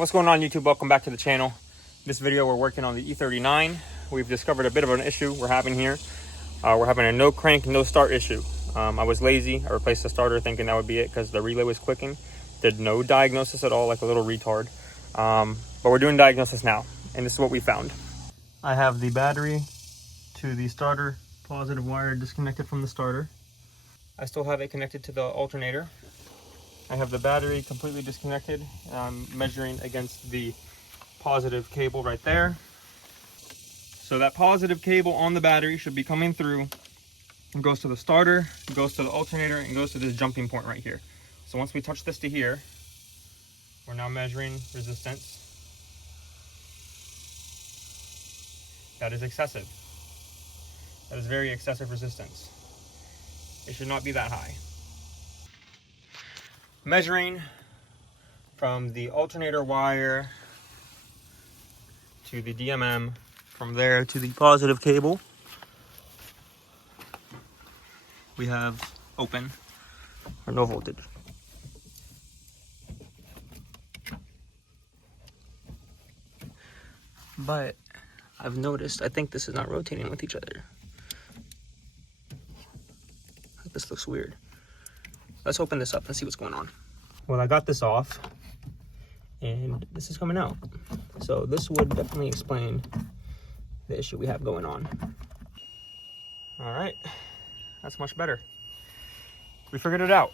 What's going on, YouTube? Welcome back to the channel. This video we're working on the E39. We've discovered a bit of an issue we're having here. We're having a no crank, no start issue. I was lazy. I replaced the starter thinking that would be it because the relay was clicking. Did no diagnosis at all, like a little retard. But we're doing diagnosis now, and this is what we found. I have the battery to the starter positive wire disconnected from the starter. I still have it connected to the alternator. I have the battery completely disconnected, and I'm measuring against the positive cable right there. So that positive cable on the battery should be coming through. It goes to the starter, it goes to the alternator, and goes to this jumping point right here. So once we touch this to here, we're now measuring resistance. That is excessive. That is very excessive resistance. It should not be that high. Measuring from the alternator wire to the DMM, from there to the positive cable, we have open or no voltage. But I've noticed, I think this is not rotating with each other. This looks weird. Let's open this up and see what's going on. Well, I got this off and this is coming out. So this would definitely explain the issue we have going on. All right, that's much better. We figured it out.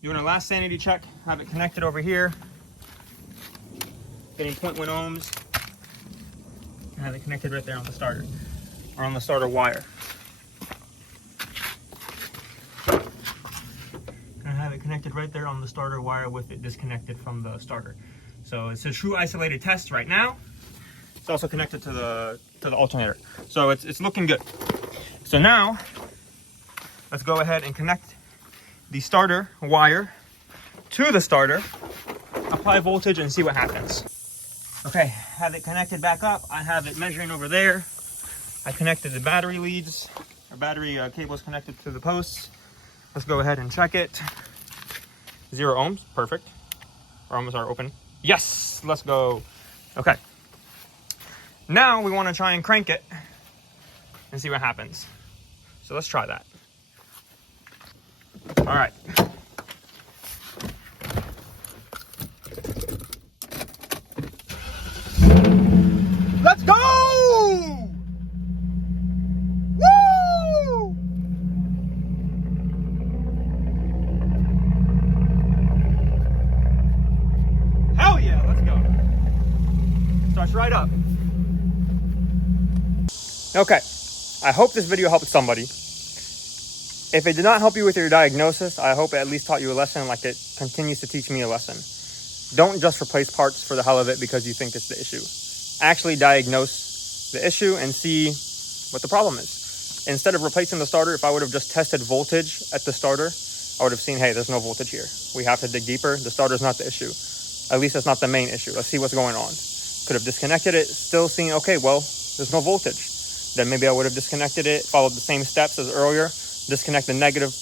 Doing our last sanity check, have it connected over here. Getting 0.1 ohms. And have it connected right there on the starter, or on the starter wire. Connected right there on the starter wire with it disconnected from the starter. So it's a true isolated test right now. It's also connected to the alternator. So it's looking good. So now let's go ahead and connect the starter wire to the starter, apply voltage, and see what happens. Okay, have it connected back up. I have it measuring over there. I connected the battery leads. Our battery cable is connected to the posts. Let's go ahead and check it. 0 ohms, perfect. Our ohms are open. Yes, let's go. Okay. Now we want to try and crank it and see what happens. So let's try that. All right. Let's go! Starts right up. Okay, I hope this video helped somebody. If it did not help you with your diagnosis, I hope it at least taught you a lesson like it continues to teach me a lesson. Don't just replace parts for the hell of it because you think it's the issue. Actually diagnose the issue and see what the problem is. Instead of replacing the starter, if I would have just tested voltage at the starter, I would have seen, hey, there's no voltage here. We have to dig deeper. The starter's not the issue. At least it's not the main issue. Let's see what's going on. Could have disconnected it, still seen, okay, well, there's no voltage. Then maybe I would have disconnected it, followed the same steps as earlier, disconnect the negative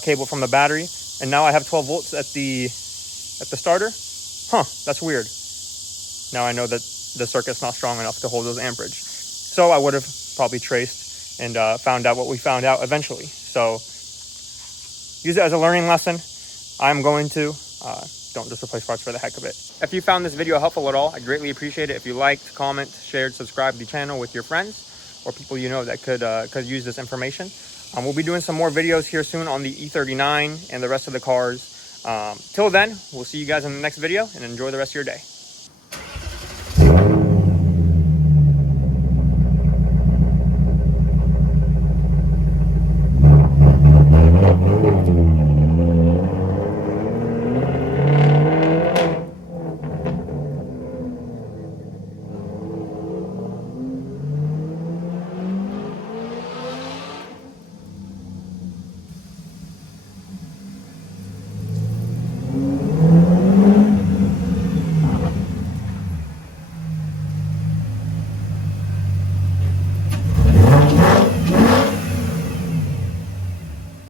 cable from the battery, and now I have 12 volts at the starter. Huh, that's weird. Now I know that the circuit's not strong enough to hold those amperage. So I would have probably traced and found out what we found out eventually. So use it as a learning lesson. I'm going to. Don't just replace parts for the heck of it. If you found this video helpful at all, I'd greatly appreciate it if you liked, comment, shared, subscribed the channel with your friends or people you know that could use this information. We'll be doing some more videos here soon on the E39 and the rest of the cars. Till then, we'll see you guys in the next video and enjoy the rest of your day.